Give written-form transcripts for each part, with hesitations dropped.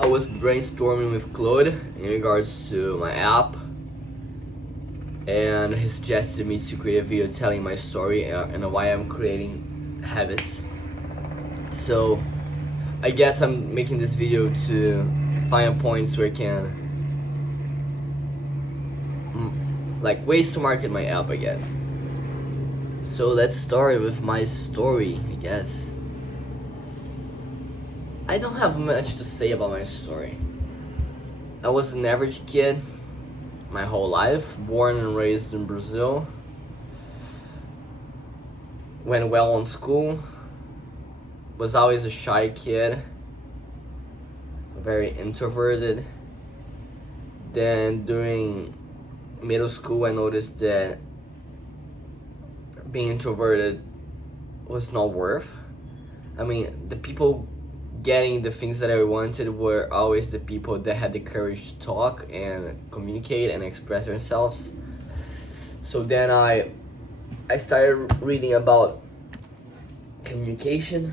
I was brainstorming with Claude in regards to my app, and he suggested me to create a video telling my story and why I'm creating habits. So I guess I'm making this video to find points where I can like ways to market my app, I guess. So let's start with my story, I guess. I don't have much to say about my story. I was an average kid my whole life, born and raised in Brazil. Went well on school, was always a shy kid, very introverted. Then during middle school, I noticed that being introverted was not worth. I mean, the people getting the things that I wanted were always the people that had the courage to talk and communicate and express themselves. So then I started reading about communication,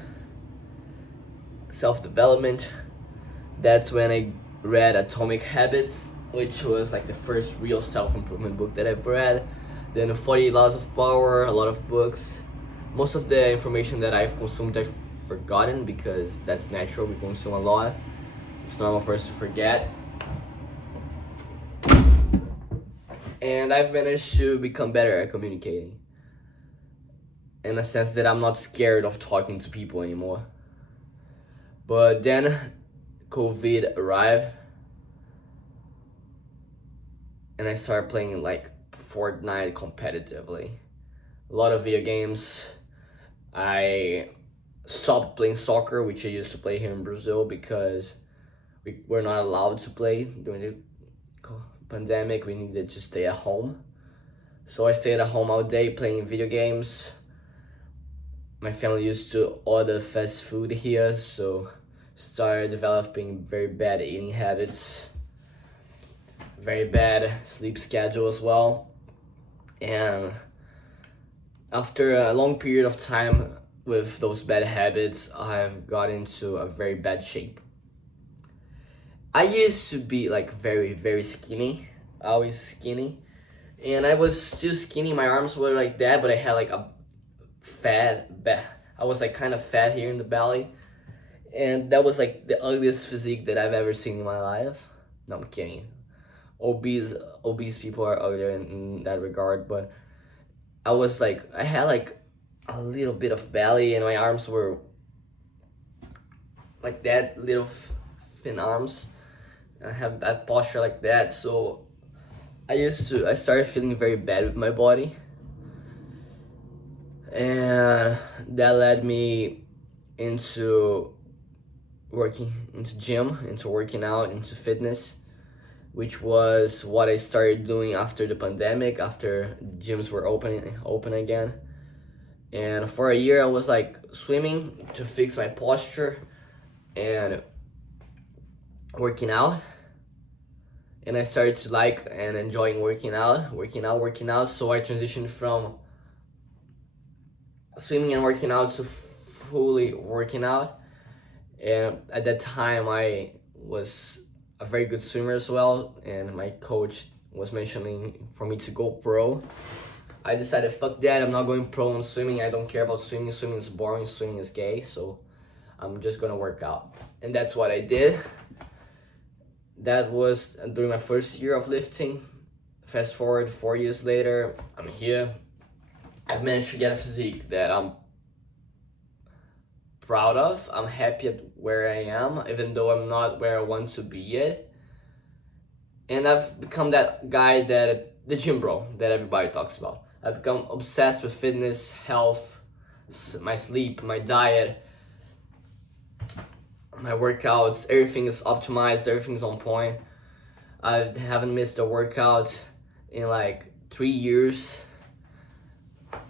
self-development. That's when I read Atomic Habits, which was like the first real self-improvement book that I've read. Then 40 Laws of Power, a lot of books. Most of the information that I've consumed I've forgotten because that's natural, we consume a lot. It's normal for us to forget. And I've managed to become better at communicating, in a sense that I'm not scared of talking to people anymore. But then COVID arrived and I started playing like Fortnite competitively. A lot of video games. I stopped playing soccer, which I used to play here in Brazil because we were not allowed to play during the pandemic. We needed to stay at home. So I stayed at home all day playing video games. My family used to order fast food here, so started developing very bad eating habits, very bad sleep schedule as well. And after a long period of time with those bad habits, I've got into a very bad shape. I used to be like very skinny, always skinny, and I was still skinny. My arms were like that, but I had like a I was like kind of fat here in the belly, and that was like the ugliest physique that I've ever seen in my life. No, I'm kidding. Obese people are uglier in that regard, but I had like a little bit of belly and my arms were like that, little thin arms. I have that posture like that, so I started feeling very bad with my body, and that led me into working out, into fitness, which was what I started doing after the pandemic, after gyms were open again. And for a year I was like swimming to fix my posture and working out. And I started to like and enjoying working out. So I transitioned from swimming and working out to fully working out. And at that time I was a very good swimmer as well, and my coach was mentioning for me to go pro. I decided, fuck that, I'm not going pro on swimming. I don't care about swimming. Swimming is boring, swimming is gay, so I'm just gonna work out. And that's what I did. That was during my first year of lifting. Fast forward 4 years later, I'm here. I've managed to get a physique that I'm proud of. I'm happy at where I am, even though I'm not where I want to be yet. And I've become that guy the gym bro that everybody talks about. I've become obsessed with fitness, health, my sleep, my diet, my workouts. Everything is optimized, everything's on point. I haven't missed a workout in like 3 years,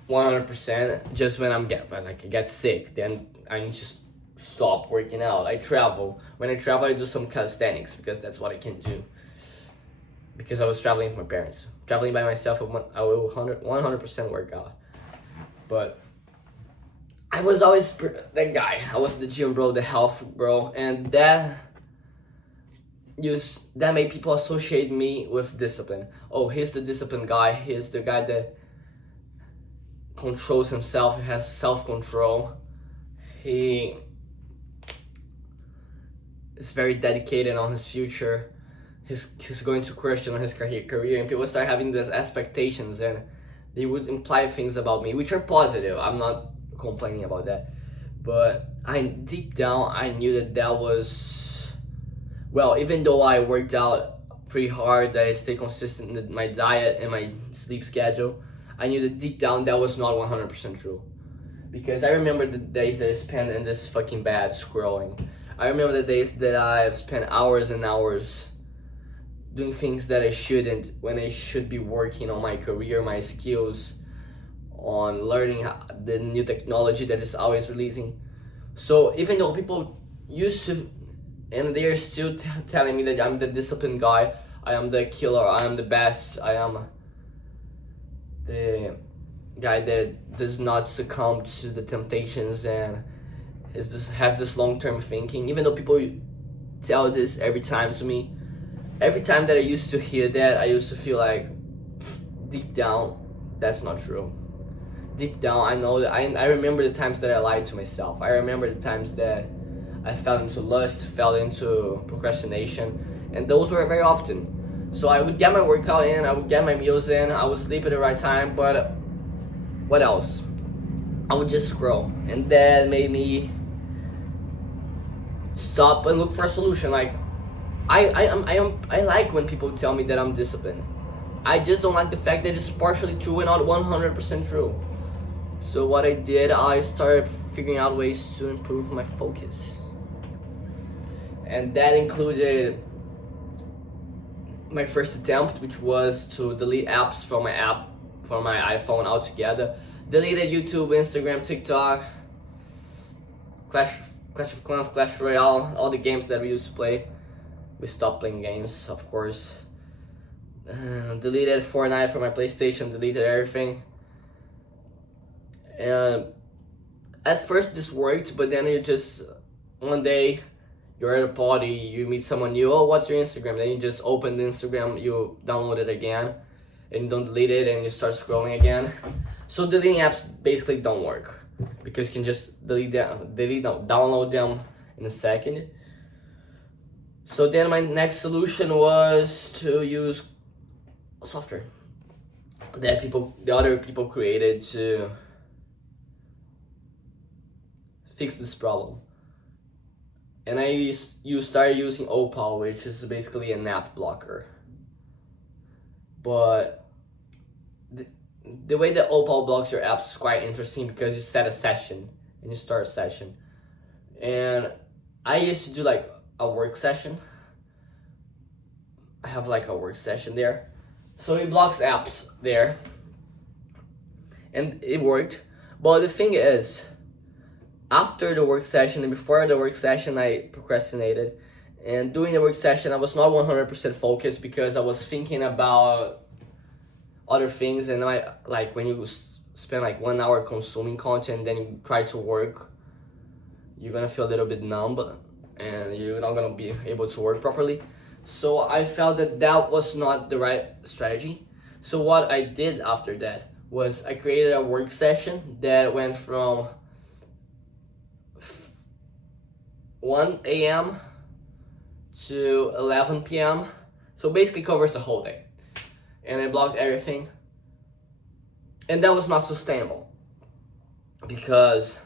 100%. Just when I get sick, then I need to stop working out. I travel. When I travel, I do some calisthenics because that's what I can do. Because I was traveling with my parents. Traveling by myself, I will 100% work out. But I was always that guy. I was the gym bro, the health bro, and that use that made people associate me with discipline. Oh, he's the disciplined guy. He's the guy that controls himself. He has self-control. He is very dedicated on his future. He's going to crush it on his career, and people start having these expectations, and they would imply things about me, which are positive. I'm not complaining about that, but deep down I knew that was, well, even though I worked out pretty hard, that I stayed consistent in my diet and my sleep schedule, I knew that deep down that was not 100% true. Because I remember the days that I spent in this fucking bed scrolling. I remember the days that I've spent hours and hours doing things that I shouldn't, when I should be working on my career, my skills, on learning the new technology that is always releasing. So even though people used to, and they are still telling me that I'm the disciplined guy, I am the killer, I am the best, I am the guy that does not succumb to the temptations and has this long-term thinking, even though people tell this every time to me, every time that I used to hear that, I used to feel like deep down that's not true. Deep down I know that I remember the times that I lied to myself. I remember the times that I fell into lust, fell into procrastination, and those were very often. So I would get my workout in, I would get my meals in, I would sleep at the right time, but what else? I would just scroll, and that made me stop and look for a solution. Like I like when people tell me that I'm disciplined. I just don't like the fact that it's partially true and not 100% true. So what I did, I started figuring out ways to improve my focus. And that included my first attempt, which was to delete apps from my iPhone altogether. Deleted YouTube, Instagram, TikTok, Clash of Clans, Clash Royale, all the games that we used to play. We stopped playing games, of course. Deleted Fortnite from my PlayStation, deleted everything. And at first this worked, but then you just, one day, you're at a party, you meet someone new, oh, what's your Instagram? Then you just open the Instagram, you download it again, and you don't delete it, and you start scrolling again. So deleting apps basically don't work, because you can just download them in a second. So then my next solution was to use software that the other people created to fix this problem. And I started using Opal, which is basically an app blocker. But the way that Opal blocks your apps is quite interesting, because you set a session and you start a session. And I used to do like a work session. I have like a work session there. So it blocks apps there. And it worked. But the thing is, after the work session and before the work session, I procrastinated. And during the work session, I was not 100% focused, because I was thinking about other things. And when you spend like 1 hour consuming content, then you try to work, you're gonna feel a little bit numb, and you're not gonna be able to work properly. So I felt that was not the right strategy. So what I did after that was I created a work session that went from 1 a.m. to 11 p.m. So basically covers the whole day. And I blocked everything. And that was not sustainable, because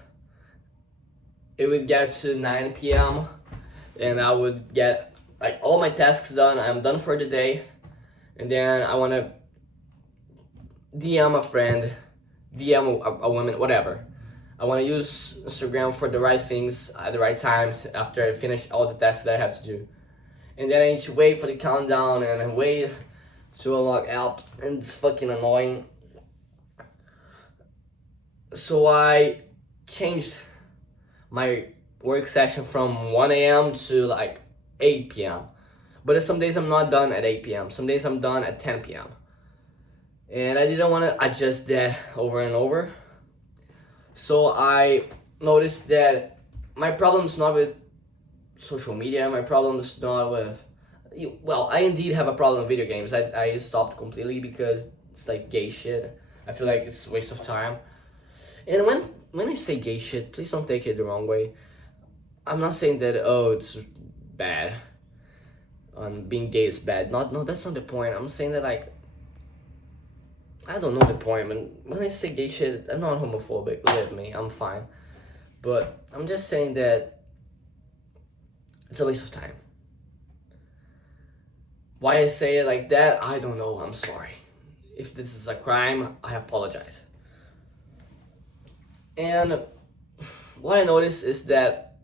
it would get to 9 p.m. and I would get like all my tasks done. I'm done for the day. And then I want to DM a friend, DM a woman, whatever. I want to use Instagram for the right things at the right times after I finish all the tasks that I have to do. And then I need to wait for the countdown and wait to unlock app, and it's fucking annoying. So I changed my work session from 1 a.m. to like 8 p.m. But some days I'm not done at 8 p.m. Some days I'm done at 10 p.m. And I didn't want to adjust that over and over. So I noticed that my problem is not with social media, my problem is not with Well, I indeed have a problem with video games. I stopped completely because it's like gay shit. I feel like it's a waste of time. And when I say gay shit, please don't take it the wrong way. I'm not saying that, oh, it's bad. Being gay is bad. Not no, that's not the point. I'm saying that, like, I don't know the point. When I say gay shit, I'm not homophobic. Believe me, I'm fine. But I'm just saying that it's a waste of time. Why I say it like that, I don't know. I'm sorry. If this is a crime, I apologize. And what I noticed is that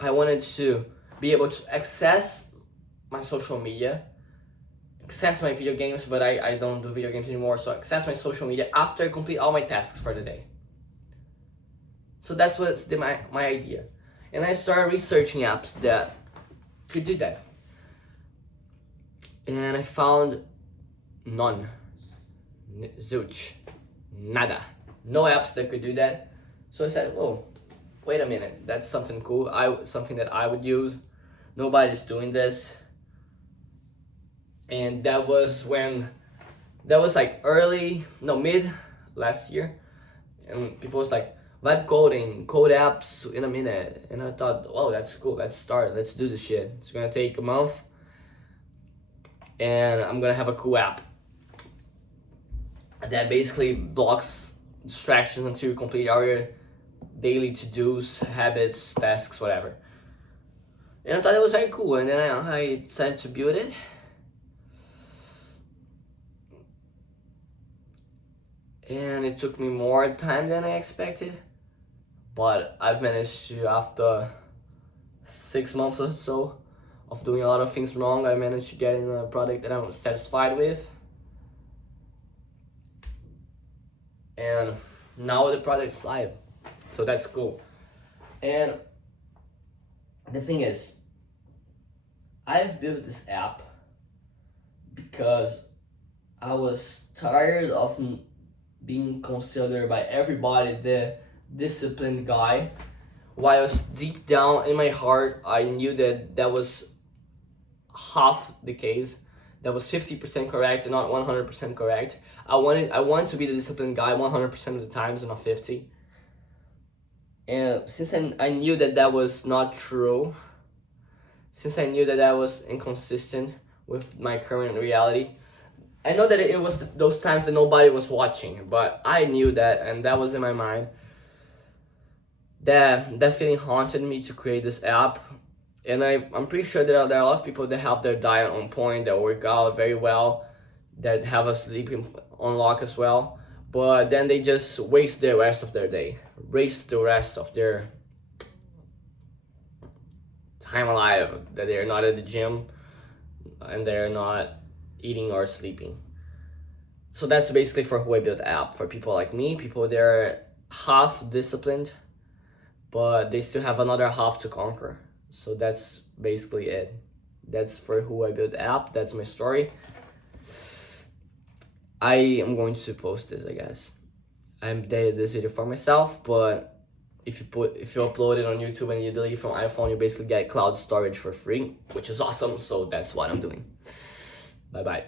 I wanted to be able to access my social media, access my video games, but I don't do video games anymore, so access my social media after I complete all my tasks for the day. So that's what's my idea. And I started researching apps that could do that. And I found none. Zilch. Nada. No apps that could do that. So I said, whoa, wait a minute, that's something cool. Something that I would use. Nobody's doing this. And that was like mid last year. And people was like, vibe coding, code apps in a minute. And I thought, wow, that's cool, let's start, let's do this shit. It's gonna take a month. And I'm gonna have a cool app that basically blocks distractions until you complete all your daily to-dos, habits, tasks, whatever. And I thought it was very cool, and then I decided to build it. And it took me more time than I expected, but I've managed to, after 6 months or so of doing a lot of things wrong, I managed to get in a product that I'm satisfied with. And now the product's live, so that's cool. And the thing is, I've built this app because I was tired of being considered by everybody the disciplined guy, whilst deep down in my heart I knew that was half the case. That was 50% correct and not 100% correct. I wanted to be the disciplined guy 100% of the times and not 50. And since I knew that was not true, since I knew that was inconsistent with my current reality, I know that it was those times that nobody was watching, but I knew that, and that was in my mind. That feeling haunted me to create this app. And I'm pretty sure that there are a lot of people that have their diet on point, that work out very well, that have a sleeping on lock as well. But then they just waste the rest of their day, waste the rest of their time alive, that they're not at the gym and they're not eating or sleeping. So that's basically for who I built the app, for people like me, people that are half disciplined, but they still have another half to conquer. So that's basically it. That's for who I built the app. That's my story. I am going to post this, I guess. I did this video for myself, but if you upload it on YouTube and you delete from iPhone, you basically get cloud storage for free, which is awesome. So that's what I'm doing. Bye bye.